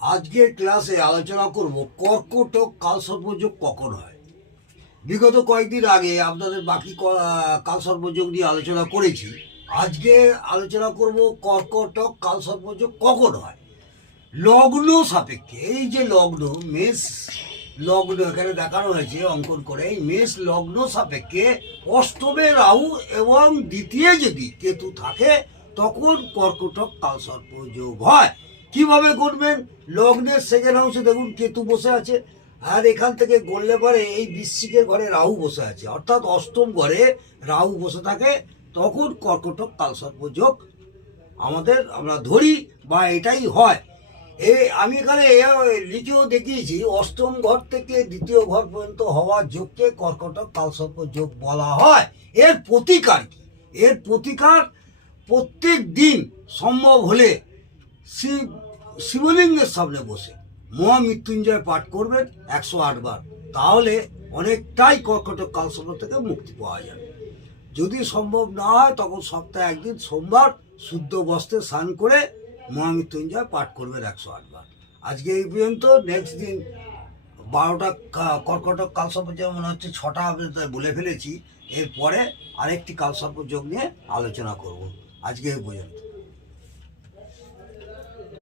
আজকের ক্লাসে আলোচনা করব কর্কটক কালসর্পযোগ কখন হয়। বিগত কয়েকদিন আগে আপনাদের বাকি কালসর্পযোগ নিয়ে আলোচনা করেছি। আজকে আলোচনা করব কর্কটক কালসর্পযোগ কখন হয়। লগ্ন সাপেক্ষে, এই যে লগ্ন মেষ লগ্ন এখানে দেখানো হয়েছে অঙ্কন করে, এই মেষ লগ্ন সাপেক্ষে অষ্টমে রাহু এবং দ্বিতীয় যদি কেতু থাকে তখন কর্কটক কালসর্পযোগ হয়। কিভাবে করবেন? লগ্নের সেকেন্ড হাউসে দেখুন কেতু বসে আছে, আর এখান থেকে গড়লে পরে এই বৃশ্চিকের ঘরে রাহু বসে আছে, অর্থাৎ অষ্টম ঘরে রাহু বসে থাকে, তখন কর্কটক কালসর্পযোগ আমরা ধরি বা এটাই হয়। আমি এখানে লিখেও দেখিয়েছি, অষ্টম ঘর থেকে দ্বিতীয় ঘর পর্যন্ত হওয়ার যোগকে কর্কটক কালসর্পযোগ বলা হয়। এর প্রতিকার কি? এর প্রতিকার প্রত্যেক দিন সম্ভব হলে শিবলিঙ্গের সামনে বসে মহামৃত্যুঞ্জয় পাঠ করবেন 108 বার, তাহলে অনেকটাই কর্কটক কালসর্প থেকে মুক্তি পাওয়া যাবে। যদি সম্ভব না হয় তখন সপ্তাহে একদিন সোমবার শুদ্ধ বস্ত্রে স্নান করে মহামৃত্যুঞ্জয় পাঠ করবেন 108 বার। আজকে এই পর্যন্ত। নেক্সট দিন 12টা কর্কটক কালসর্পযোগ মনে হচ্ছে 6টা বলে ফেলেছি। এরপরে আরেকটি কালসর্পযোগ নিয়ে আলোচনা করব। আজকে এই পর্যন্ত।